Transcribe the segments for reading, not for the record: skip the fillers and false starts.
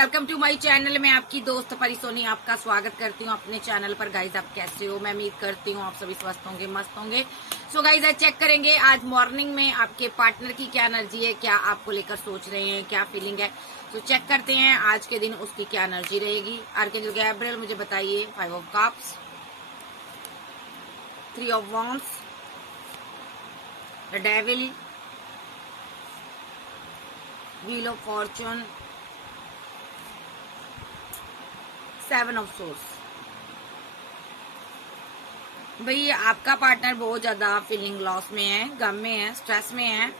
Welcome to my channel. मैं आपकी दोस्त परिसोनी आपका स्वागत करती हूँ अपने चैनल पर। गाइज आप कैसे हो? मैं उम्मीद करती हूँ आप सभी स्वस्थ होंगे, मस्त होंगे। सो गाइज आज चेक करेंगे आज मॉर्निंग में आपके पार्टनर की क्या एनर्जी है, क्या आपको लेकर सोच रहे हैं, क्या फीलिंग है। तो चेक करते हैं आज के दिन उसकी क्या एनर्जी रहेगी। आर्कएंजल गैब्रिएल मुझे बताइए। 5 of cups, 3 of wands, the devil, wheel of Fortune, 7 of source. भाई आपका पार्टनर बहुत ज्यादा फीलिंग लॉस में है, गम में है, स्ट्रेस में है।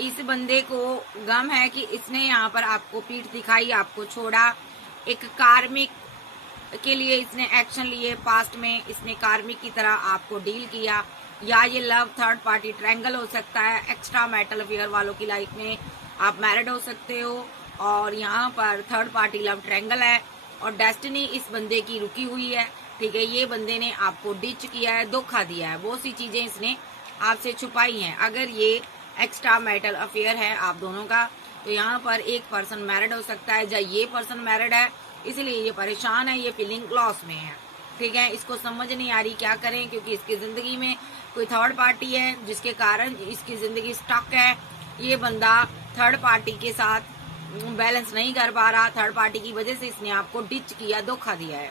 इस बंदे को गम है कि इसने यहाँ पर आपको पीठ दिखाई, आपको छोड़ा। एक कार्मिक के लिए इसने एक्शन लिए, पास्ट में इसने कार्मिक की तरह आपको डील किया। या ये लव थर्ड पार्टी ट्रायंगल हो सकता है। एक्स्ट्रा मैरिटल अफेयर वालों की लाइफ में आप मैरिड हो सकते हो और यहाँ पर थर्ड पार्टी लव ट्रायंगल है और डेस्टिनी इस बंदे की रुकी हुई है। ठीक है, ये बंदे ने आपको डिच किया है, धोखा दिया है, बहुत सी चीजें इसने आपसे छुपाई हैं। अगर ये एक्स्ट्रा मैरिटल अफेयर है आप दोनों का, तो यहाँ पर एक पर्सन मैरिड हो सकता है, या ये पर्सन मैरिड है इसलिए ये परेशान है, ये फीलिंग लॉस में है। ठीक है, इसको समझ नहीं आ रही क्या करें, क्योंकि इसकी जिंदगी में कोई थर्ड पार्टी है जिसके कारण इसकी जिंदगी स्टक है। ये बंदा थर्ड पार्टी के साथ बैलेंस नहीं कर पा रहा, थर्ड पार्टी की वजह से इसने आपको डिच किया, धोखा दिया है।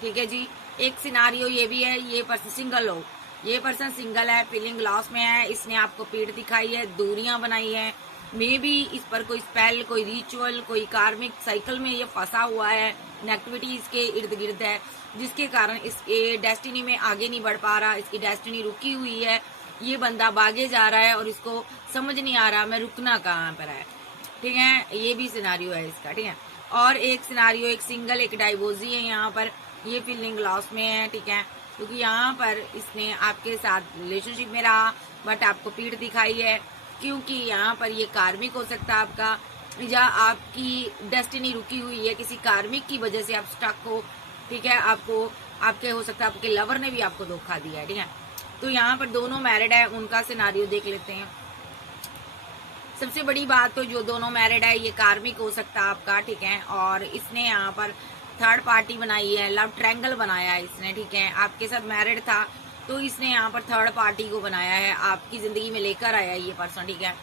ठीक है जी, एक सिनारियो ये भी है, ये पर्सन सिंगल हो, ये पर्सन सिंगल है, फीलिंग लॉस में है, इसने आपको पीठ दिखाई है, दूरियां बनाई है। मे बी इस पर कोई स्पेल, कोई रिचुअल, कोई कार्मिक साइकिल में ये फंसा हुआ है, नेगेटिविटी इसके इर्द गिर्द है, जिसके कारण इसके डेस्टिनी में आगे नहीं बढ़ पा रहा, इसकी डेस्टिनी रुकी हुई है। ये बंदा भागे जा रहा है और इसको समझ नहीं आ रहा मैं रुकना कहाँ पर है। ठीक है, ये भी सिनारियो है इसका। ठीक है, और एक सिनारियो, एक सिंगल, एक डाइवोर्सी है यहाँ पर, ये फीलिंग लॉस में है। ठीक है, क्योंकि यहाँ पर इसने आपके साथ रिलेशनशिप में रहा बट आपको पीठ दिखाई है, क्योंकि यहाँ पर ये कार्मिक हो सकता है आपका, या आपकी डेस्टिनी रुकी हुई है, किसी कार्मिक की वजह से आप स्टक हो। ठीक है, आपको आपके हो सकता है आपके लवर ने भी आपको धोखा दिया है। ठीक है, तो यहाँ पर दोनों मैरिड है, उनका सिनारियो देख लेते हैं। सबसे बड़ी बात तो जो दोनों मैरिड है ये कार्मिक हो सकता है आपका। ठीक है, और इसने यहाँ पर थर्ड पार्टी बनाई है, लव ट्रायंगल बनाया है इसने। ठीक है, आपके साथ मैरिड था तो इसने यहाँ पर थर्ड पार्टी को बनाया है, आपकी जिंदगी में लेकर आया है ये पर्सन। ठीक है,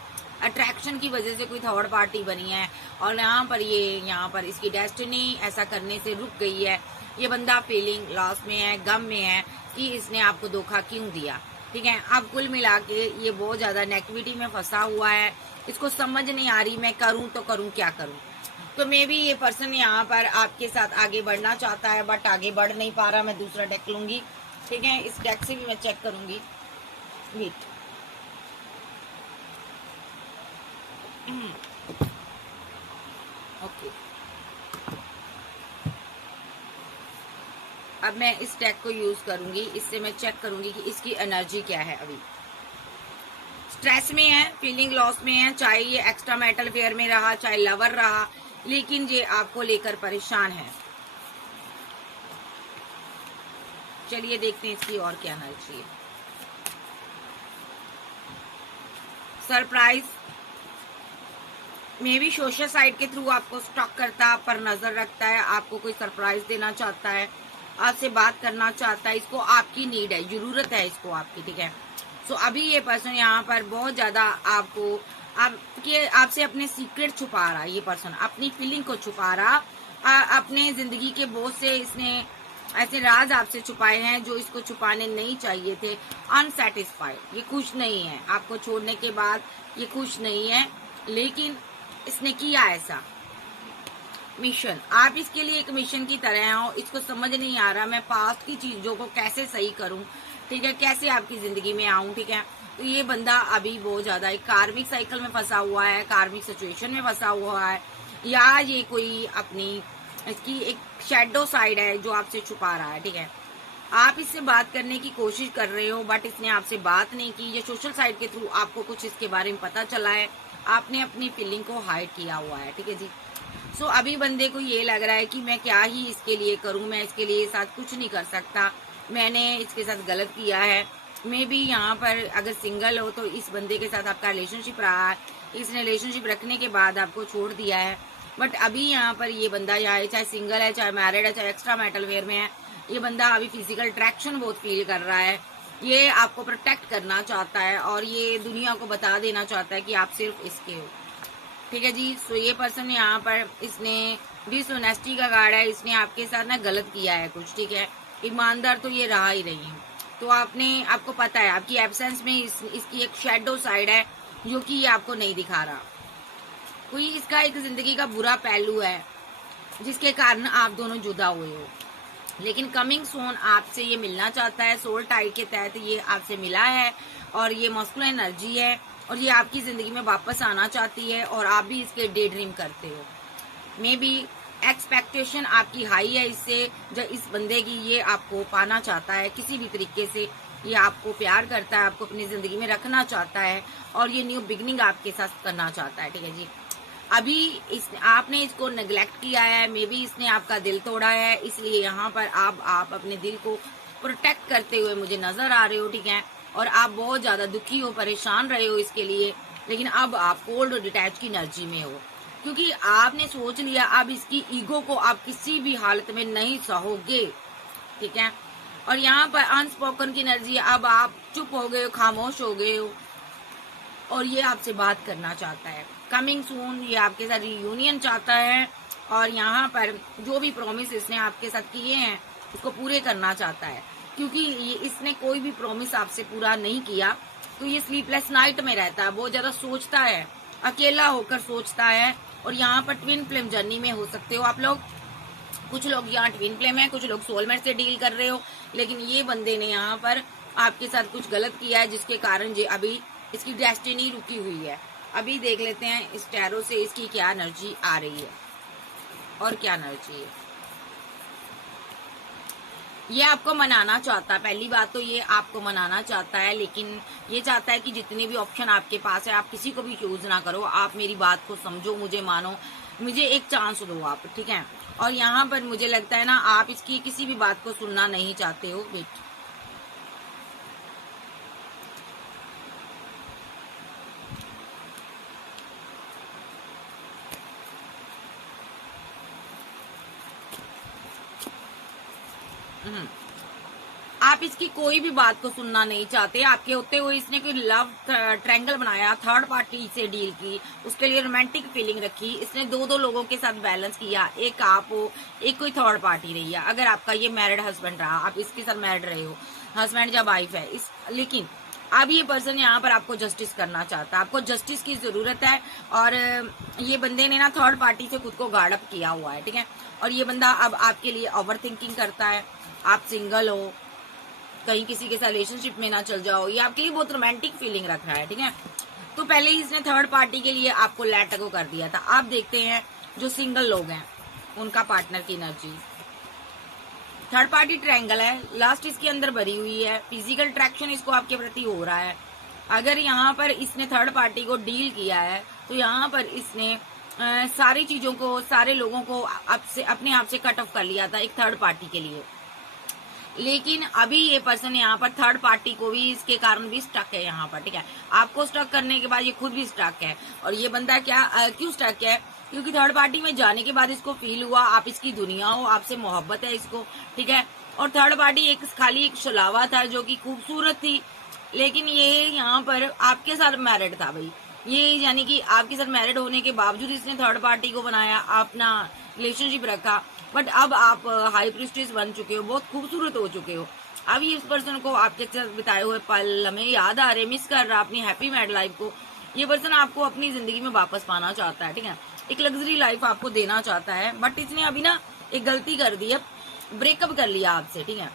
अट्रैक्शन की वजह से कोई थर्ड पार्टी बनी है और यहाँ पर इसकी डेस्टिनी ऐसा करने से रुक गई है। ये बंदा फीलिंग लॉस में है, गम में है कि इसने आपको धोखा क्यों दिया। ठीक है, अब कुल मिला के ये बहुत ज्यादा नेगेटिविटी में फंसा हुआ है, इसको समझ नहीं आ रही मैं करूं तो करूं क्या करूं। तो मे भी ये पर्सन यहाँ पर आपके साथ आगे बढ़ना चाहता है बट आगे बढ़ नहीं पा रहा। मैं दूसरा डेक लूंगी। ठीक है, इस डेक से भी मैं चेक करूंगी। वेट, ओके, अब मैं इस डेक को यूज करूंगी, इससे मैं चेक करूंगी कि इसकी एनर्जी क्या है। अभी स्ट्रेस में है, फीलिंग लॉस में है, चाहे ये एक्स्ट्रा मैरिटल अफेयर में रहा, चाहे लवर रहा, लेकिन ये आपको लेकर परेशान है। चलिए देखते हैं इसकी और क्या एनर्जी है। Surprise, may be social site के थ्रू आपको स्टॉक करता, आप पर नजर रखता है, आपको कोई सरप्राइज देना चाहता है, आपसे बात करना चाहता है, इसको आपकी नीड है, जरूरत है इसको आपकी। ठीक है, सो अभी ये पर्सन यहाँ पर बहुत ज्यादा आपसे अपने सीक्रेट छुपा रहा है। ये पर्सन अपनी फीलिंग को छुपा रहा, अपने जिंदगी के बहुत से इसने ऐसे राज आपसे छुपाए हैं जो इसको छुपाने नहीं चाहिए थे। अनसेटिस्फाइड, ये खुश नहीं है, आपको छोड़ने के बाद ये खुश नहीं है, लेकिन इसने किया ऐसा मिशन। आप इसके लिए एक मिशन की तरह हो, इसको समझ नहीं आ रहा मैं पास्ट की चीजों को कैसे सही करूं। ठीक है, कैसे आपकी जिंदगी में आऊं। ठीक है, तो ये बंदा अभी बहुत ज्यादा एक कार्मिक साइकिल में फंसा हुआ है, कार्मिक सिचुएशन में फंसा हुआ है, या ये कोई अपनी इसकी एक शैडो साइड है जो आपसे छुपा रहा है। ठीक है, आप इससे बात करने की कोशिश कर रहे हो बट इसने आपसे बात नहीं की, ये सोशल साइट के थ्रू आपको कुछ इसके बारे में पता चला है, आपने अपनी फीलिंग को हाइड किया हुआ है। ठीक है जी, सो अभी बंदे को ये लग रहा है कि मैं क्या ही इसके लिए करूं, मैं इसके लिए साथ कुछ नहीं कर सकता, मैंने इसके साथ गलत किया है। मे बी यहाँ पर अगर सिंगल हो तो इस बंदे के साथ आपका रिलेशनशिप रहा है, इस रिलेशनशिप रखने के बाद आपको छोड़ दिया है, बट अभी यहाँ पर ये बंदा यहाँ है, चाहे सिंगल है, चाहे मैरिड है, चाहे एक्स्ट्रा मैटल वेयर में है, ये बंदा अभी फिजिकल अट्रैक्शन बहुत फील कर रहा है। ये आपको प्रोटेक्ट करना चाहता है और ये दुनिया को बता देना चाहता है कि आप सिर्फ इसके हो। ठीक है जी। सो ये पर्सन यहाँ पर इसने डिसऑनेस्टी का कार्ड है, इसने आपके साथ ना गलत किया है कुछ। ठीक है, ईमानदार तो ये रहा ही नहीं है। तो आपको पता है आपकी एब्सेंस में इसकी एक शेडो साइड है जो कि ये आपको नहीं दिखा रहा। कोई इसका एक जिंदगी का बुरा पहलू है जिसके कारण आप दोनों जुदा हुए हो, लेकिन कमिंग सून आपसे ये मिलना चाहता है। सोल टाइड के तहत ये आपसे मिला है और ये मस्कुलिन एनर्जी है और ये आपकी जिंदगी में वापस आना चाहती है और आप भी इसके डे ड्रीम करते हो। मे बी एक्सपेक्टेशन आपकी हाई है इससे, जब इस बंदे की ये आपको पाना चाहता है किसी भी तरीके से, ये आपको प्यार करता है, आपको अपनी जिंदगी में रखना चाहता है और ये न्यू बिगनिंग आपके साथ करना चाहता है। ठीक है जी। अभी आपने इसको नेग्लेक्ट किया है, मे बी इसने आपका दिल तोड़ा है, इसलिए यहाँ पर आप अपने दिल को प्रोटेक्ट करते हुए मुझे नजर आ रहे हो। ठीक है, और आप बहुत ज्यादा दुखी हो, परेशान रहे हो इसके लिए, लेकिन अब आप कोल्ड और डिटैच की एनर्जी में हो क्योंकि आपने सोच लिया अब इसकी ईगो को आप किसी भी हालत में नहीं सहोगे। ठीक है, और यहाँ पर अनस्पोकन की एनर्जी, अब आप चुप हो गए हो, खामोश हो गए हो और ये आपसे बात करना चाहता है। कमिंग सून ये आपके साथ रियूनियन चाहता है और यहाँ पर जो भी प्रॉमिस इसने आपके साथ किए हैं उसको पूरे करना चाहता है क्योंकि ये इसने कोई भी प्रॉमिस आपसे पूरा नहीं किया तो ये स्लीपलेस नाइट में रहता है, बहुत ज्यादा सोचता है, अकेला होकर सोचता है। और यहाँ पर ट्विन फ्लेम जर्नी में हो सकते हो आप लोग। कुछ लोग यहाँ ट्विन फ्लेम है, कुछ लोग सोलमेट से डील कर रहे हो, लेकिन ये बंदे ने यहाँ पर आपके साथ कुछ गलत किया है जिसके कारण ये अभी इसकी डेस्टिनी रुकी हुई है। अभी देख लेते हैं इस टैरो से इसकी क्या एनर्जी आ रही है और क्या एनर्जी है। ये आपको मनाना चाहता है, पहली बात तो ये आपको मनाना चाहता है, लेकिन ये चाहता है कि जितने भी ऑप्शन आपके पास है आप किसी को भी चूज ना करो, आप मेरी बात को समझो, मुझे मानो, मुझे एक चांस दो आप। ठीक है, और यहाँ पर मुझे लगता है ना आप इसकी किसी भी बात को सुनना नहीं चाहते हो। वेट, आप इसकी कोई भी बात को सुनना नहीं चाहते। आपके होते हुए इसने कोई लव ट्रायंगल बनाया, थर्ड पार्टी से डील की, उसके लिए रोमांटिक फीलिंग रखी, इसने दो लोगों के साथ बैलेंस किया, एक आप हो, एक कोई थर्ड पार्टी रही है। अगर आपका ये मैरिड हस्बैंड रहा, आप इसके साथ मैरिड रहे हो, हस्बैंड या वाइफ है लेकिन अब ये पर्सन यहाँ पर आपको जस्टिस करना चाहता है, आपको जस्टिस की जरूरत है। और ये बंदे ने ना थर्ड पार्टी से खुद को गार्ड अप किया हुआ है। ठीक है, और ये बंदा अब आपके लिए ओवर थिंकिंग करता है। आप सिंगल हो, कहीं किसी के साथ रिलेशनशिप में ना चल जाओ, ये आपके लिए बहुत रोमांटिक फीलिंग रख रहा है। ठीक है, तो पहले ही इसने थर्ड पार्टी के लिए आपको लेट गो कर दिया था। आप देखते हैं जो सिंगल लोग हैं उनका पार्टनर की एनर्जी। थर्ड पार्टी ट्रायंगल है, लास्ट इसके अंदर भरी हुई है, फिजिकल अट्रैक्शन इसको आपके प्रति हो रहा है। अगर यहाँ पर इसने थर्ड पार्टी को डील किया है तो यहाँ पर इसने सारी चीजों को, सारे लोगों को आपसे अपने आप से कट ऑफ कर लिया था एक थर्ड पार्टी के लिए। लेकिन अभी ये पर्सन यहाँ पर थर्ड पार्टी को भी इसके कारण भी स्टक है यहाँ पर। ठीक है, आपको स्टक करने के बाद ये खुद भी स्टक है। और ये बंदा क्यों स्टक है? क्योंकि थर्ड पार्टी में जाने के बाद इसको फील हुआ आप इसकी दुनिया हो, आपसे मोहब्बत है इसको। ठीक है, और थर्ड पार्टी खाली एक शलावा था जो कि खूबसूरत थी, लेकिन ये यहाँ पर आपके साथ मैरिड था भाई। ये यानी कि आपके साथ मैरिड होने के बावजूद इसने थर्ड पार्टी को बनाया, अपना रिलेशनशिप रखा। बट अब आप हाई प्रिस्टेस बन चुके हो, बहुत खूबसूरत हो चुके हो। अब इस पर्सन को आपके साथ बिताए हुए पल हमें याद आ रहे, मिस कर रहा अपनी हैप्पी मैरिड लाइफ को। ये पर्सन आपको अपनी जिंदगी में वापस पाना चाहता है। ठीक है, एक लग्जरी लाइफ आपको देना चाहता है, बट इसने अभी ना एक गलती कर दी है, ब्रेकअप कर लिया आपसे। ठीक है,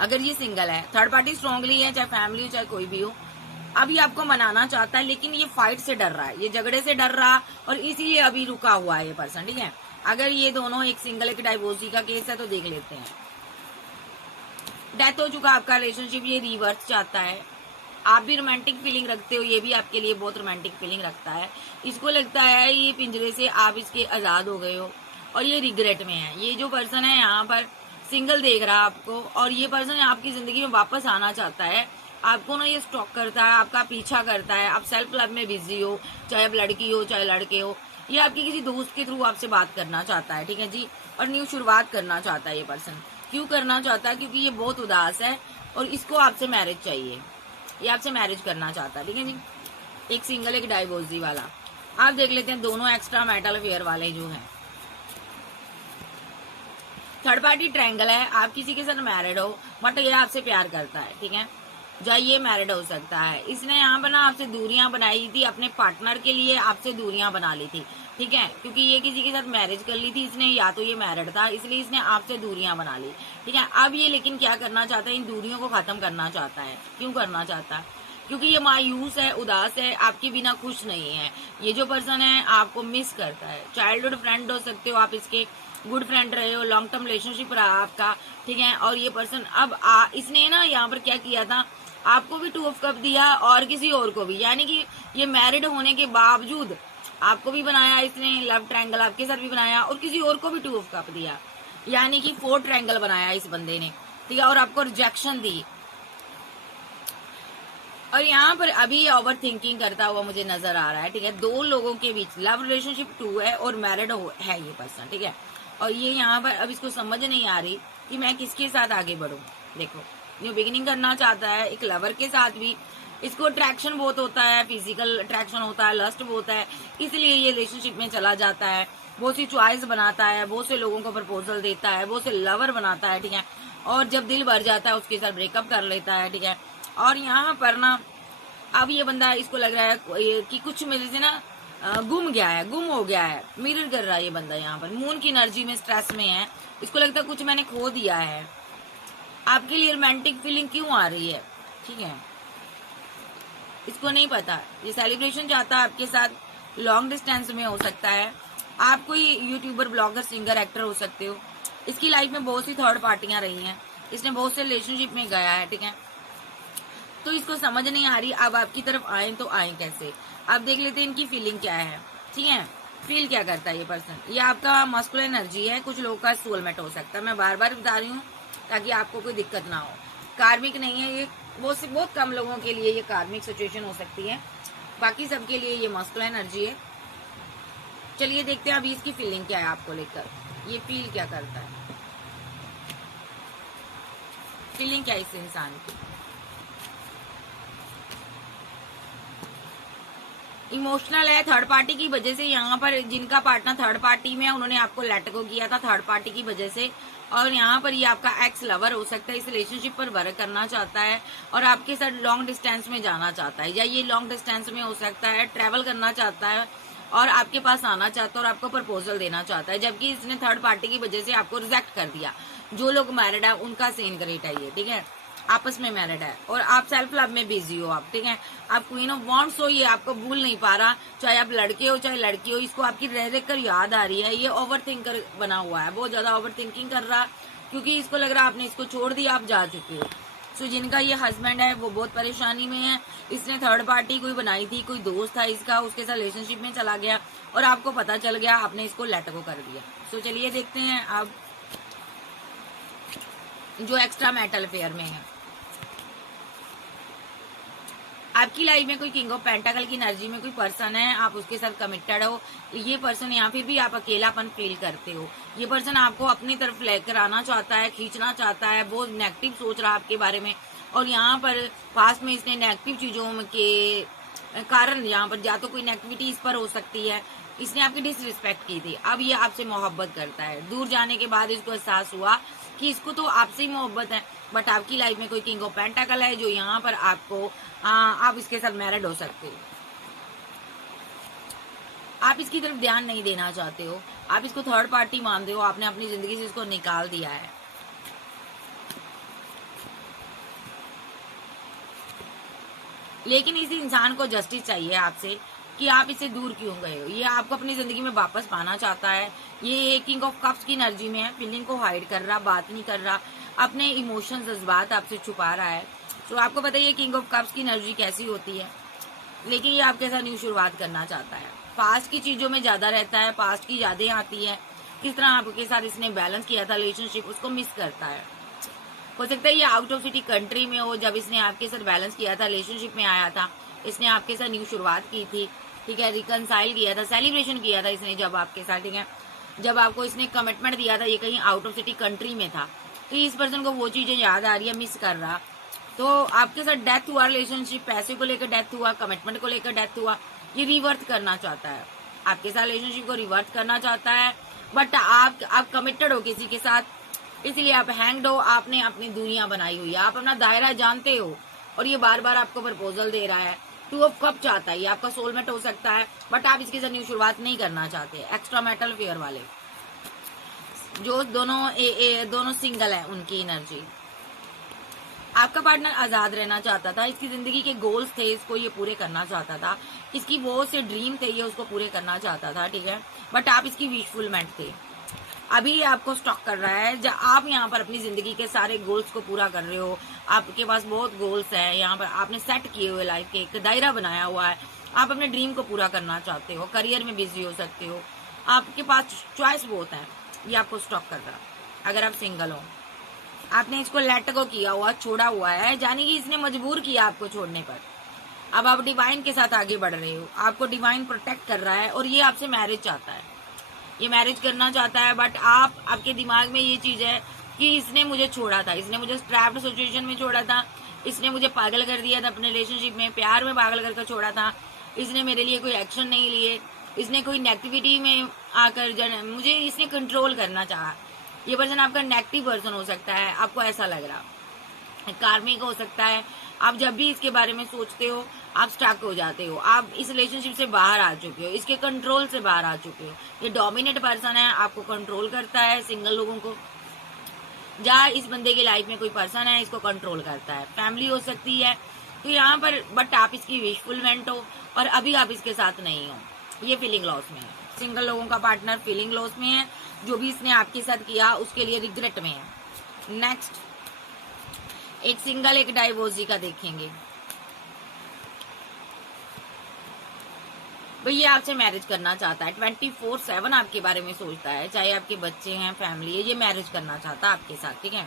अगर ये सिंगल है, थर्ड पार्टी स्ट्रांगली है, चाहे फैमिली हो चाहे कोई भी हो, अभी आपको मनाना चाहता है, लेकिन ये फाइट से डर रहा है, ये झगड़े से डर रहा और इसीलिए अभी रुका हुआ है ये पर्सन। ठीक है, अगर ये दोनों एक सिंगल एक डाइवोर्सी का केस है तो देख लेते हैं। डेथ हो चुका आपका रिलेशनशिप, ये रिवर्स चाहता है। आप भी रोमांटिक फीलिंग रखते हो, ये भी आपके लिए बहुत रोमांटिक फीलिंग रखता है। इसको लगता है ये पिंजरे से आप इसके आजाद हो गए हो और ये रिग्रेट में है। ये जो पर्सन है यहाँ पर सिंगल देख रहा है आपको, और ये पर्सन आपकी जिंदगी में वापस आना चाहता है। आपको ना ये स्टॉक करता है, आपका पीछा करता है, आप सेल्फ लव में बिजी हो, चाहे आप लड़की हो चाहे लड़के हो। ये आपके किसी दोस्त के थ्रू आपसे बात करना चाहता है, ठीक है जी, और न्यू शुरुआत करना चाहता है ये पर्सन। क्यों करना चाहता है? क्योंकि ये बहुत उदास है और इसको आपसे मैरिज चाहिए, ये आपसे मैरिज करना चाहता है, ठीक है जी। एक सिंगल एक डाइवोर्सी वाला। आप देख लेते हैं दोनों एक्स्ट्रा मैटल अफेयर वाले जो हैं। थर्ड पार्टी ट्रायंगल है, आप किसी के साथ मैरिड हो बट ये आपसे प्यार करता है, ठीक है, या ये मैरिड हो सकता है। इसने यहाँ पर ना आपसे दूरियां बनाई थी, अपने पार्टनर के लिए आपसे दूरियां बना ली थी, ठीक है, क्योंकि ये किसी के साथ मैरिज कर ली थी इसने, या तो ये मैरिड था इसलिए इसने आपसे दूरियां बना ली, ठीक है। अब ये लेकिन क्या करना चाहता है? इन दूरियों को खत्म करना चाहता है। क्यों करना चाहता है? क्योंकि ये मायूस है, उदास है, आपके बिना खुश नहीं है। ये जो पर्सन है आपको मिस करता है। चाइल्डहुड फ्रेंड हो सकते हो आप इसके, गुड फ्रेंड रहे हो, लॉन्ग टर्म रिलेशनशिप रहा आपका, ठीक है। और ये पर्सन अब इसने ना यहाँ पर क्या किया था, आपको भी 2 ऑफ कप दिया और किसी और को भी, यानी कि ये मैरिड होने के बावजूद आपको भी बनाया इसने लव ट्रायंगल, आपके साथ भी बनाया और किसी और को भी 2 ऑफ कप दिया, यानी कि 4 ट्रायंगल बनाया इस बंदे ने, ठीक है, और आपको रिजेक्शन दी। और यहाँ पर अभी ओवर थिंकिंग करता हुआ मुझे नजर आ रहा है, ठीक है। 2 लोगों के बीच लव रिलेशनशिप 2 है और मैरिड है ये पर्सन, ठीक है। और ये यहाँ पर अब इसको समझ नहीं आ रही कि मैं किसके साथ आगे बढ़ूं। देखो, न्यू बिगिनिंग करना चाहता है एक लवर के साथ भी। इसको अट्रैक्शन बहुत होता है, फिजिकल अट्रैक्शन होता है, लस्ट बहुत है, इसलिए ये रिलेशनशिप में चला जाता है। बहुत सी चॉइस बनाता है, बहुत से लोगों को प्रपोजल देता है, बहुत से लवर बनाता है, ठीक है। और जब दिल भर जाता है उसके साथ ब्रेकअप कर लेता है, ठीक है। और यहाँ पर ना अब ये बंदा, इसको लग रहा है कि कुछ मेरे से ना गुम गया है, गुम हो गया है, मिरर कर रहा है ये बंदा। यहाँ पर मून की एनर्जी में स्ट्रेस में है, इसको लगता है कुछ मैंने खो दिया है। आपके लिए रोमांटिक फीलिंग क्यों आ रही है, ठीक है, इसको नहीं पता। ये सेलिब्रेशन चाहता है आपके साथ, लॉन्ग डिस्टेंस में हो सकता है। आप कोई यूट्यूबर, ब्लॉगर, सिंगर, एक्टर हो सकते हो। इसकी लाइफ में बहुत सी थर्ड पार्टियां रही हैं, इसने बहुत से रिलेशनशिप में गया है, ठीक है। तो इसको समझ नहीं आ रही अब आपकी तरफ आए तो आए कैसे। आप देख लेते हैं इनकी फीलिंग क्या है, ठीक है। फील क्या करता है ये पर्सन? ये आपका मस्कुलिन एनर्जी है, कुछ लोगों का सोलमेट हो सकता है। मैं बार बार बता रही हूँ ताकि आपको कोई दिक्कत ना हो। कार्मिक नहीं है ये, बहुत कम लोगों के लिए ये कार्मिक सिचुएशन हो सकती है, बाकी सबके लिए ये मस्कुलिन एनर्जी है। चलिए देखते हैं अभी इसकी फीलिंग क्या है आपको लेकर, ये फील क्या करता है, फीलिंग क्या है इस इंसान की। इमोशनल है, थर्ड पार्टी की वजह से। यहाँ पर जिनका पार्टनर थर्ड पार्टी में है उन्होंने आपको लेट गो किया था थर्ड पार्टी की वजह से। और यहाँ पर ये आपका एक्स लवर हो सकता है, इस रिलेशनशिप पर वर्क करना चाहता है और आपके साथ लॉन्ग डिस्टेंस में जाना चाहता है, या ये लॉन्ग डिस्टेंस में हो सकता है ट्रेवल करना चाहता है और आपके पास आना चाहता है और आपको प्रपोजल देना चाहता है, जबकि इसने थर्ड पार्टी की वजह से आपको रिजेक्ट कर दिया। जो लोग मैरिड है उनका सीन ग्रेट है ये, ठीक है, आपस में मैरिड है और आप सेल्फ लव में बिजी हो आप, ठीक है। आप क्वीन ऑफ वांड्स हो, ये आपको भूल नहीं पा रहा, चाहे आप लड़के हो चाहे लड़की हो, इसको आपकी रह रह कर याद आ रही है। ये ओवर थिंकर बना हुआ है, बहुत ज्यादा ओवर थिंकिंग कर रहा, क्योंकि इसको लग रहा है आपने इसको छोड़ दिया, आप जा चुके हो। सो जिनका ये हस्बैंड है वो बहुत परेशानी में है। इसने थर्ड पार्टी कोई बनाई थी, कोई दोस्त था इसका, उसके साथ रिलेशनशिप में चला गया और आपको पता चल गया, आपने इसको लेट गो कर दिया। सो चलिए देखते हैं अब जो एक्स्ट्रा मैटल अफेयर में है। आपकी लाइफ में कोई किंग ऑफ पेंटाकल की एनर्जी में कोई पर्सन है, आप उसके साथ कमिटेड हो। ये पर्सन या फिर भी आप अकेलापन फील करते हो। ये पर्सन आपको अपनी तरफ लेकर आना चाहता है, खींचना चाहता है, बहुत नेगेटिव सोच रहा है आपके बारे में। और यहाँ पर पास में इसने नेगेटिव चीजों के कारण यहाँ पर या तो कोई नेगेटिविटी इस पर हो सकती है, इसने आपकी डिसरिस्पेक्ट की थी, अब ये आपसे मोहब्बत करता है। दूर जाने के बाद इसको एहसास हुआ कि इसको तो आपसे ही मोहब्बत है, बट आपकी लाइफ में कोई किंग ऑफ पेंटाकल है जो यहाँ पर आपको आप इसके साथ मैरिड हो सकते हो। आप इसकी तरफ ध्यान नहीं देना चाहते हो, आप इसको थर्ड पार्टी मानते हो, आपने अपनी जिंदगी से इसको निकाल दिया है। लेकिन इस इंसान को जस्टिस चाहिए आपसे कि आप इससे दूर क्यों गए हो। ये आपको अपनी जिंदगी में वापस पाना चाहता है। ये किंग ऑफ कप्स की एनर्जी में है, फीलिंग को हाइड कर रहा, बात नहीं कर रहा, अपने इमोशंस जज्बात आपसे छुपा रहा है। तो आपको पता है ये किंग ऑफ कप्स की एनर्जी कैसी होती है, लेकिन ये आपके साथ न्यू शुरुआत करना चाहता है। पास्ट की चीजों में ज्यादा रहता है, पास्ट की यादें आती है, किस तरह आपके साथ इसने बैलेंस किया था रिलेशनशिप, उसको मिस करता है। हो सकता है ये आउट ऑफ सिटी कंट्री में हो जब इसने आपके साथ बैलेंस किया था, रिलेशनशिप में आया था, इसने आपके साथ न्यू शुरुआत की थी, ठीक है, रिकनसाइल किया था, सेलिब्रेशन किया था इसने जब आपके साथ, ठीक है, जब आपको इसने कमिटमेंट दिया था, ये कहीं आउट ऑफ सिटी कंट्री में था, तो इस पर्सन को वो चीजें याद आ रही है, मिस कर रहा। तो आपके साथ डेथ हुआ, रिलेशनशिप पैसे को लेकर डेथ हुआ, कमिटमेंट को लेकर डेथ हुआ, ये रिवर्थ करना चाहता है, आपके साथ रिलेशनशिप को रिवर्थ करना चाहता है, बट आप कमिटेड हो किसी के साथ, इसलिए आप हैंग्ड हो, आपने अपनी दुनिया बनाई हुई है, आप अपना दायरा जानते हो, और ये बार बार आपको प्रपोजल दे रहा है। टू ऑफ कप चाहता है, ये आपका सोलमेट हो सकता है, बट आप इसके साथ न्यू शुरुआत नहीं करना चाहते। एक्स्ट्रा मेटल फेयर वाले जो दोनों सिंगल है, उनकी एनर्जी। आपका पार्टनर आजाद रहना चाहता था, इसकी जिंदगी के गोल्स थे, इसको ये पूरे करना चाहता था, इसकी वो से ड्रीम थे, ये उसको पूरे करना चाहता था, ठीक है, बट आप इसकी विशफुलमेंट थे। अभी आपको स्टॉक कर रहा है, जब आप यहाँ पर अपनी जिंदगी के सारे गोल्स को पूरा कर रहे हो, आपके पास बहुत गोल्स है, यहाँ पर आपने सेट किए हुए लाइफ के एक दायरा बनाया हुआ है, आप अपने ड्रीम को पूरा करना चाहते हो, करियर में बिजी हो सकते हो, आपके पास चॉइस बहुत है, ये आपको स्टॉक कर रहा है। अगर आप सिंगल हो, आपने इसको लेट गो किया हुआ, छोड़ा हुआ है, यानी कि इसने मजबूर किया आपको छोड़ने पर। अब आप डिवाइन के साथ आगे बढ़ रहे हो, आपको डिवाइन प्रोटेक्ट कर रहा है, और ये आपसे मैरिज चाहता है, ये मैरिज करना चाहता है, बट आपके दिमाग में ये चीज है कि इसने मुझे छोड़ा था, इसने मुझे ट्रैप्ड सिचुएशन में छोड़ा था, इसने मुझे पागल कर दिया था, अपने रिलेशनशिप में प्यार में पागल करके छोड़ा था, इसने मेरे लिए कोई एक्शन नहीं लिए, इसने कोई नेगेटिविटी में आकर मुझे इसने कंट्रोल करना चाहा। ये पर्सन आपका नेगेटिव पर्सन हो सकता है, आपको ऐसा लग रहा, कार्मिक हो सकता है। आप जब भी इसके बारे में सोचते हो, आप स्टक हो जाते हो, आप इस रिलेशनशिप से बाहर आ चुके हो, इसके कंट्रोल से बाहर आ चुके हो। ये डोमिनेट पर्सन है, आपको कंट्रोल करता है, सिंगल लोगों को। जहाँ इस बंदे की लाइफ में कोई पर्सन है, इसको कंट्रोल करता है, फैमिली हो सकती है, तो यहाँ पर बट आप इसकी विशफुलमेंट हो, और अभी आप इसके साथ नहीं हो, ये फीलिंग लॉस में है। सिंगल लोगों का पार्टनर फीलिंग लॉस में है, जो भी इसने आपके साथ किया उसके लिए रिग्रेट में है। नेक्स्ट, एक सिंगल एक डाइवोर्सी का देखेंगे। भैया आपसे मैरिज करना चाहता है, 24/7 आपके बारे में सोचता है, चाहे आपके बच्चे हैं, फैमिली है, ये मैरिज करना चाहता है आपके साथ, ठीक है,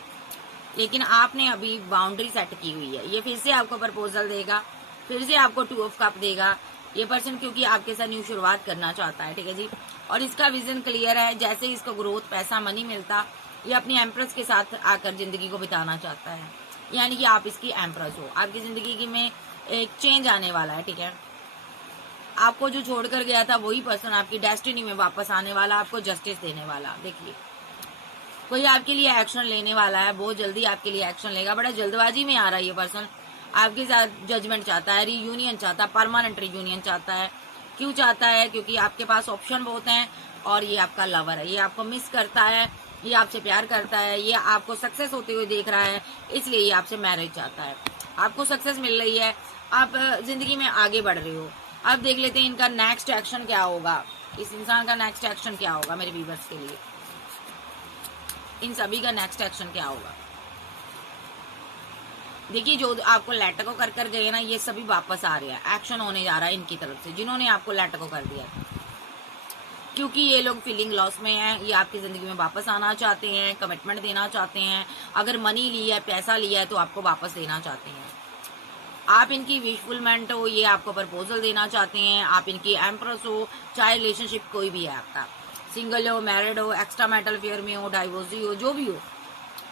लेकिन आपने अभी बाउंड्री सेट की हुई है। ये फिर से आपको प्रपोजल देगा, फिर से आपको 2 ऑफ कप देगा ये पर्सन, क्योंकि आपके साथ न्यू शुरुआत करना चाहता है, ठीक है जी, और इसका विजन क्लियर है। जैसे इसको ग्रोथ, पैसा, मनी मिलता, ये अपनी एम्प्रेस के साथ आकर जिंदगी को बिताना चाहता है, यानी कि आप इसकी एम्प्रेस हो, आपकी जिंदगी में एक चेंज आने वाला है, ठीक है। आपको जो छोड़कर गया था वही पर्सन आपकी डेस्टिनी में वापस आने वाला, आपको जस्टिस देने वाला। देखिए, कोई आपके लिए एक्शन लेने वाला है, बहुत जल्दी आपके लिए एक्शन लेगा, बड़ा जल्दबाजी में आ रहा है ये पर्सन, आपके साथ जजमेंट चाहता है, रीयूनियन चाहता है, परमानेंट रीयूनियन चाहता है। क्यों चाहता है? क्योंकि आपके पास ऑप्शन बहुत हैं, और ये आपका लवर है, ये आपको मिस करता है, ये आपसे प्यार करता है, ये आपको सक्सेस होते हुए देख रहा है, इसलिए ये आपसे मैरिज चाहता है। आपको सक्सेस मिल रही है, आप जिंदगी में आगे बढ़ रहे हो। अब देख लेते हैं इनका नेक्स्ट एक्शन क्या होगा, इस इंसान का नेक्स्ट एक्शन क्या होगा मेरे व्यूअर्स के लिए, इन सभी का नेक्स्ट एक्शन क्या होगा। देखिए, जो आपको लेट को कर गए ना, ये सभी वापस आ रहे हैं, एक्शन होने जा रहा है इनकी तरफ से, जिन्होंने आपको लेट को कर दिया, क्योंकि ये लोग फीलिंग लॉस में हैं। ये आपकी जिंदगी में वापस आना चाहते हैं, कमिटमेंट देना चाहते हैं, अगर मनी ली है, पैसा लिया है, तो आपको वापस देना चाहते हैं। आप इनकी विशफुलमेंट हो, ये आपको प्रपोजल देना चाहते हैं, आप इनकी एम्प्रेस हो, चाहे रिलेशनशिप कोई भी है आपका, सिंगल हो, मैरिड हो, एक्स्ट्रा मैरिटल अफेयर में हो, डाइवोर्सी हो, जो भी हो,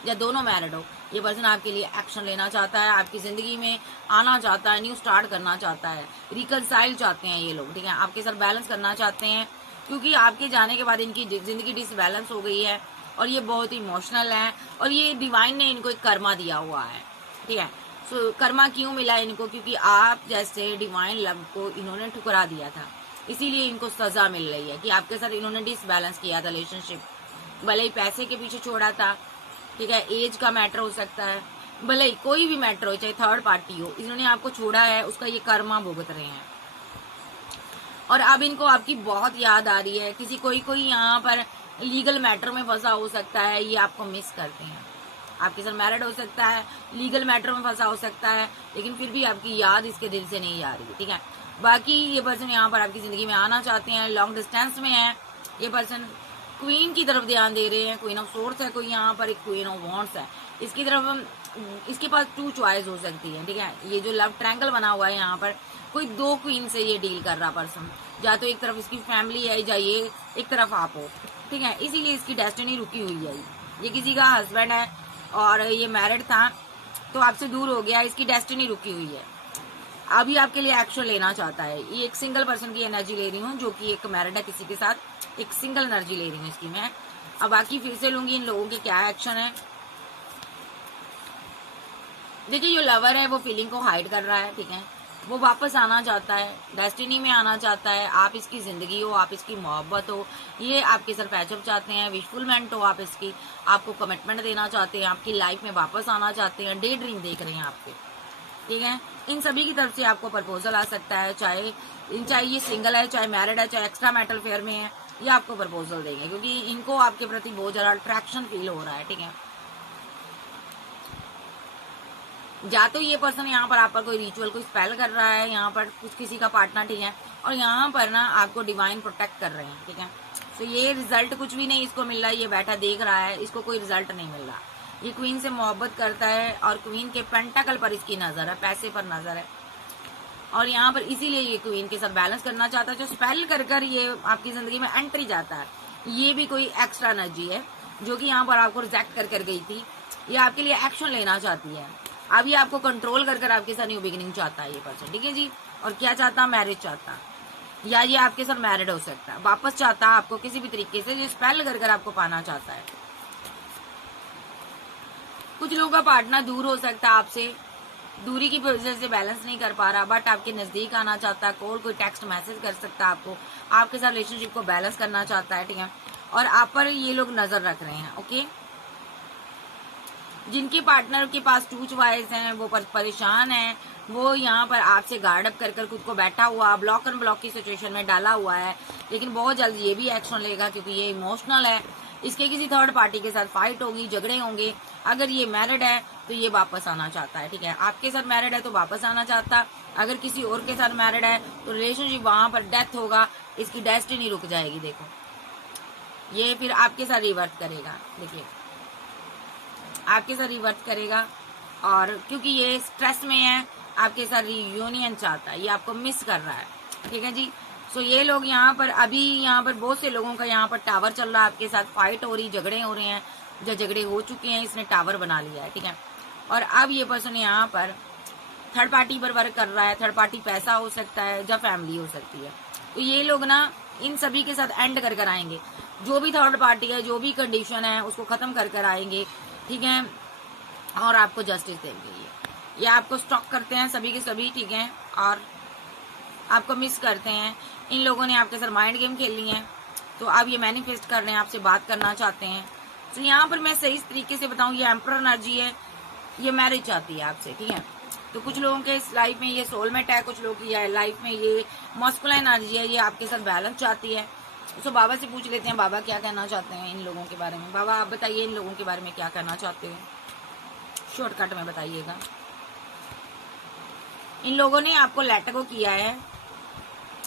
या दोनों मैरिड हो, ये पर्सन आपके लिए एक्शन लेना चाहता है, आपकी जिंदगी में आना चाहता है, न्यू स्टार्ट करना चाहता है, रिकनसाइल चाहते हैं ये लोग, ठीक है, आपके साथ बैलेंस करना चाहते हैं, क्योंकि आपके जाने के बाद इनकी जिंदगी डिसबैलेंस हो गई है, और ये बहुत इमोशनल है, और ये डिवाइन ने इनको एक कर्मा दिया हुआ है, ठीक है। सो कर्मा क्यों मिला इनको? क्योंकि आप जैसे डिवाइन लव को इन्होंने ठुकरा दिया था, इसीलिए इनको सजा मिल रही है कि आपके साथ इन्होंने डिसबैलेंस किया था रिलेशनशिप, भले ही पैसे के पीछे छोड़ा था, ठीक है, एज का मैटर हो सकता है, भले ही कोई भी मैटर हो, चाहे थर्ड पार्टी हो, इन्होंने आपको छोड़ा है, उसका ये कर्मा भुगत रहे हैं, और अब इनको आपकी बहुत याद आ रही है। किसी कोई यहाँ पर लीगल मैटर में फंसा हो सकता है, ये आपको मिस करते हैं, आपके साथ मैरिड हो सकता है, लीगल मैटर में फंसा हो सकता है, लेकिन फिर भी आपकी याद इसके दिल से नहीं आ रही, ठीक है। बाकी ये पर्सन यहाँ पर आपकी जिंदगी में आना चाहते हैं, लॉन्ग डिस्टेंस में है ये पर्सन, क्वीन की तरफ ध्यान दे रहे हैं, क्वीन ऑफ सोर्स है कोई यहाँ पर, एक क्वीन ऑफ वॉन्ड्स है, इसकी तरफ इसके पास 2 चॉइस हो सकती है, ठीक है। ये जो लव ट्रायंगल बना हुआ है यहाँ पर, कोई 2 क्वीन से ये डील कर रहा पर्सन, या तो एक तरफ इसकी फैमिली है या ये एक तरफ आप हो, ठीक है। इसीलिए इसकी डेस्टिनी रुकी हुई है। ये किसी का हस्बैंड है और ये मैरिड था तो आपसे दूर हो गया, इसकी डेस्टिनी रुकी हुई है। अभी आपके लिए एक्शन लेना चाहता है। ये एक सिंगल पर्सन की एनर्जी ले रही हूँ, जो कि एक मैरिड है किसी के साथ, एक सिंगल एनर्जी ले रही हूँ इसकी मैं। अब बाकी फिर से लूंगी इन लोगों के क्या एक्शन है। देखिए, जो लवर है वो फीलिंग को हाइड कर रहा है, ठीक है। वो वापस आना चाहता है, डेस्टिनी में आना चाहता है। आप इसकी जिंदगी हो, आप इसकी मोहब्बत हो, ये आपके साथ पैचअप चाहते हैं, विशफुलमेंट हो आप इसकी, आपको कमिटमेंट देना चाहते हैं, आपकी लाइफ में वापस आना चाहते हैं, डे ड्रीम देख रहे हैं आपके, ठीक है। इन सभी की तरफ से आपको प्रपोजल आ सकता है, चाहे ये सिंगल है, चाहे मैरिड है, चाहे एक्स्ट्रा मैरिटल अफेयर में है, ये आपको प्रपोजल देंगे, क्योंकि इनको आपके प्रति बहुत ज्यादा अट्रैक्शन फील हो रहा है, ठीक है। या तो ये पर्सन यहाँ पर आप पर कोई रिचुअल कोई स्पेल कर रहा है, यहाँ पर कुछ किसी का पार्टनर, ठीक है, और यहाँ पर ना आपको डिवाइन प्रोटेक्ट कर रहे हैं, ठीक है। तो ये रिजल्ट कुछ भी नहीं इसको मिल रहा है, ये बैठा देख रहा है, इसको कोई रिजल्ट नहीं मिल रहा। ये क्वीन से मोहब्बत करता है और क्वीन के पेंटाकल पर इसकी नजर है, पैसे पर नजर है, और यहाँ पर इसीलिए ये क्वीन के साथ बैलेंस करना चाहता है। जो स्पेल कर कर ये आपकी जिंदगी में एंट्री जाता है, ये भी कोई एक्स्ट्रा एनर्जी है जो कि यहाँ पर आपको रिजेक्ट कर गई थी। ये आपके लिए एक्शन लेना चाहती है, अभी आपको कंट्रोल कर आपके साथ न्यू बिगिनिंग चाहता है ये पर्सन, ठीक है जी। और क्या चाहता, मैरिज चाहता, या ये आपके साथ मैरिड हो सकता है, वापस चाहता है आपको किसी भी तरीके से, ये स्पेल कर आपको पाना चाहता है। कुछ लोगों का पार्टनर दूर हो सकता है आपसे, दूरी की वजह से बैलेंस नहीं कर पा रहा, बट आपके नजदीक आना चाहता है, कॉल कोई टेक्स्ट मैसेज कर सकता है आपको, आपके साथ रिलेशनशिप को बैलेंस करना चाहता है, ठीक है। और आप पर ये लोग नजर रख रहे हैं, ओके। जिनके पार्टनर के पास 2 चॉइस हैं, वो परेशान है, वो यहाँ पर आपसे गार्ड अप कर खुद को बैठा हुआ, ब्लॉक एंड ब्लॉक की सिचुएशन में डाला हुआ है, लेकिन बहुत जल्द ये भी एक्शन लेगा, क्योंकि ये इमोशनल है। इसके किसी थर्ड पार्टी के साथ फाइट होगी, झगड़े होंगे। अगर ये मैरिड है तो ये वापस आना चाहता है, ठीक है। आपके साथ मैरिड है तो वापस आना चाहता, अगर किसी और के साथ मैरिड है तो रिलेशनशिप वहां पर डेथ होगा, इसकी डेस्टिनी रुक जाएगी। देखो, ये फिर आपके साथ रिवर्ट करेगा, देखिए आपके साथ रिवर्ट करेगा, और क्योंकि ये स्ट्रेस में है, आपके साथ रियूनियन चाहता है, ये आपको मिस कर रहा है, ठीक है जी। सो ये लोग यहाँ पर, अभी यहाँ पर बहुत से लोगों का यहाँ पर टावर चल रहा है, आपके साथ फाइट हो रही, झगड़े हो रहे हैं, जो झगड़े हो चुके हैं इसने टावर बना लिया है, ठीक है। और अब ये पर्सन यहाँ पर थर्ड पार्टी पर वर्क कर रहा है। थर्ड पार्टी पैसा हो सकता है या फैमिली हो सकती है। तो ये लोग ना इन सभी के साथ एंड कर आएंगे, जो भी थर्ड पार्टी है, जो भी कंडीशन है, उसको खत्म कर आएंगे, ठीक है। और आपको जस्टिस देंगे। ये आपको स्टॉक करते हैं सभी के सभी, ठीक है, और आपको मिस करते हैं। इन लोगों ने आपके साथ माइंड गेम खेल ली है, तो अब ये मैनिफेस्ट कर रहे हैं, आपसे बात करना चाहते हैं। तो यहाँ पर मैं सही तरीके से बताऊं, ये एम्परर एनर्जी है, ये मैरिज चाहती है आपसे, ठीक है। तो कुछ लोगों के इस लाइफ में ये सोलमेट है, कुछ लोगों की लाइफ में ये मस्कुलाइन एनर्जी है, ये आपके साथ बैलेंस चाहती है। तो बाबा से पूछ लेते हैं, बाबा क्या कहना चाहते हैं इन लोगों के बारे में। बाबा आप बताइए, इन लोगों के बारे में क्या कहना चाहते हो, शॉर्टकट में बताइएगा। इन लोगों ने आपको लेट गो किया है,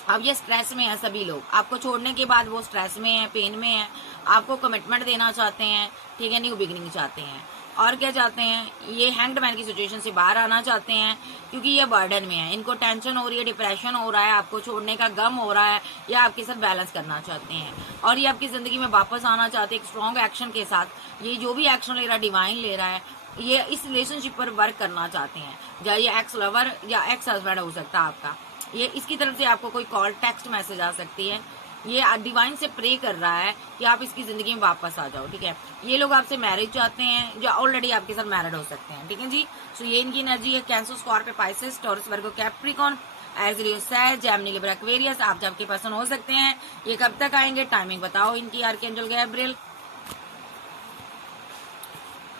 अब ये स्ट्रेस में है। सभी लोग आपको छोड़ने के बाद वो स्ट्रेस में है, पेन में है, आपको कमिटमेंट देना चाहते हैं, ठीक है, न्यू बिगिनिंग चाहते हैं। और क्या चाहते हैं, ये हैंग्ड मैन की सिचुएशन से बाहर आना चाहते हैं, क्योंकि ये बर्डन में है, इनको टेंशन हो रही है, डिप्रेशन हो रहा है, आपको छोड़ने का गम हो रहा है, या आपके साथ बैलेंस करना चाहते हैं, और ये आपकी जिंदगी में वापस आना चाहते हैं एक स्ट्रॉन्ग एक्शन के साथ। ये जो भी एक्शन ले रहा है, डिवाइन ले रहा है, ये इस रिलेशनशिप पर वर्क करना चाहते हैं, या ये एक्स लवर या एक्स हस्बैंड हो सकता है आपका। ये इसकी तरफ से आपको कोई कॉल टेक्स्ट मैसेज आ सकती है, ये डिवाइन से प्रे कर रहा है कि आप इसकी जिंदगी में वापस आ जाओ, ठीक है। ये लोग आपसे मैरिज चाहते हैं, या ऑलरेडी आपके साथ मैरिड हो सकते हैं, ठीक है जी। सो ये इनकी एनर्जी है। कैंसर, स्कॉर्पियो, पाइसेस, टॉरस, वर्गो, कैप्रिकॉर्न, एज लियो, सैज, जेमिनी, लिब्रा, एक्वेरियस, आप जब के पर्सन हो सकते हैं। ये कब तक आएंगे, टाइमिंग बताओ इनकी, आर्कएंजल गैब्रिएल।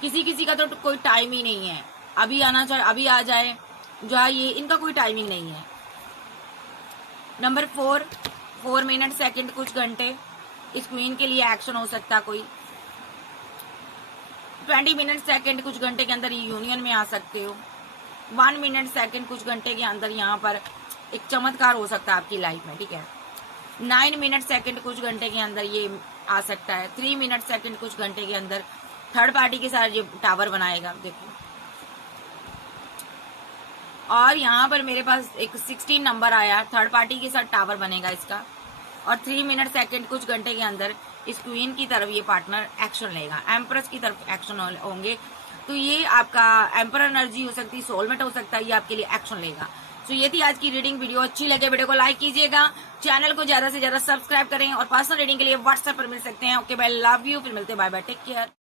किसी किसी का तो कोई टाइम ही नहीं है, अभी आना चाहे अभी आ जाए, जो ये इनका कोई टाइमिंग नहीं है। नंबर 4 मिनट सेकंड कुछ घंटे इस क्वीन के लिए एक्शन हो सकता, कोई 20 मिनट सेकंड कुछ घंटे के अंदर यूनियन में आ सकते हो। 1 मिनट सेकंड कुछ घंटे के अंदर यहाँ पर एक चमत्कार हो सकता है आपकी लाइफ में, ठीक है। 9 मिनट सेकंड कुछ घंटे के अंदर ये आ सकता है। 3 मिनट सेकंड कुछ घंटे के अंदर थर्ड पार्टी के साथ ये टावर बनाएगा। देखो और यहाँ पर मेरे पास एक 16 नंबर आया, थर्ड पार्टी के साथ टावर बनेगा इसका, और 3 मिनट सेकंड कुछ घंटे के अंदर इस क्वीन की तरफ ये पार्टनर एक्शन लेगा, एम्प्रेस की तरफ एक्शन होंगे। तो ये आपका एम्पर एनर्जी हो सकती है, सोलमेट हो सकता है, ये आपके लिए एक्शन लेगा। तो ये थी आज की रीडिंग। वीडियो अच्छी लगे वीडियो को लाइक कीजिएगा, चैनल को ज्यादा से ज्यादा सब्सक्राइब करें, और पर्सनल रीडिंग के लिए व्हाट्सएप पर मिल सकते हैं। ओके बाय, लव यू, फिर मिलते हैं, बाय बाय, टेक केयर।